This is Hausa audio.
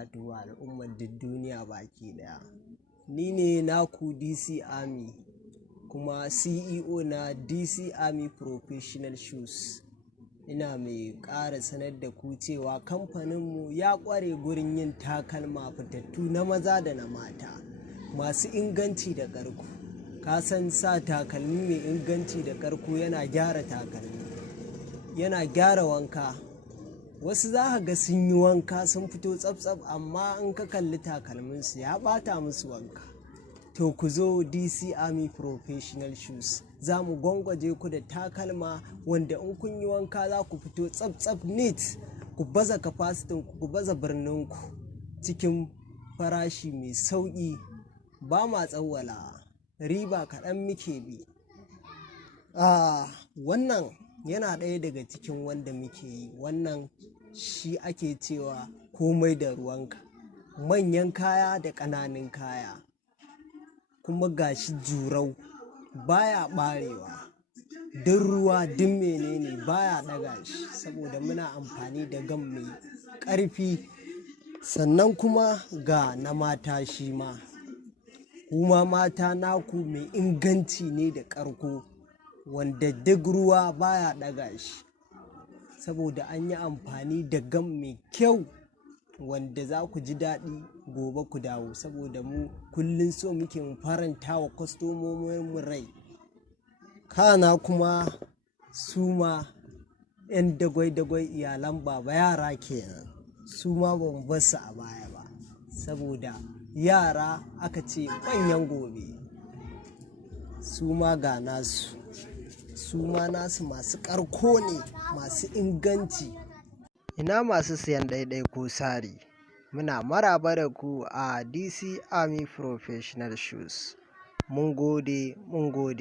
Addu'a al'ummar duk duniya baki ɗaya. Ni ne naku DC Army kuma CEO na DC Army Professional Shoes. Ina mai ƙara sanar da ku cewa kamfaninmu ya ƙware gurin yin takalma fitattu na maza da na mata masu inganci da ƙarko. Ka san sa takalmi mai inganci da ƙarko yana gyara takalmi, yana gyara wanka. Wasu za ka ga sun yi wanka sun fito tsaf-tsaf amma in ka kalli takalminsu ya ɓata musu wanka. To ku zo DC Army Professional Shoes, za mu gwangwaje ku da takalma wanda in kun yi wanka za ku fito tsaf-tsaf neat, ku baza capacity ku baza birninku cikin farashi mai sauƙi. Ba ma tsawwala, riba kaɗan muke bi. Wannan yana ɗaya daga cikin wanda muke yi. Wannan shi ake cewa komai da ruwanka, manyan kaya da ƙananan kaya, kuma gashi jurau baya ɓarewa, duk ruwa duk menene baya ɗaga shi saboda muna amfani da gam mai ƙarfi. Sannan kuma ga na mata shi ma, kuma mata naku mai inganci ne da ƙarko wanda duk ruwa baya ɗaga shi saboda an yi amfani da gam mai kyau wanda za ku ji daɗi gobe ku dawo, saboda mu kullum so muke mu faranta wa kwastomominmu rai. Kana kuma su ma 'yan dagwai-dagwai iyalan baba yara kenan, su ma ba mu bar su a baya ba saboda yara aka ce manyan gobe. Su ma ga nasu, su ma nasu masu ƙarko ne, masu inganci. Ina masu siyan ɗaiɗai ko sari, muna maraba da ku a DC Army Professional Shoes. Mun gode, mun gode.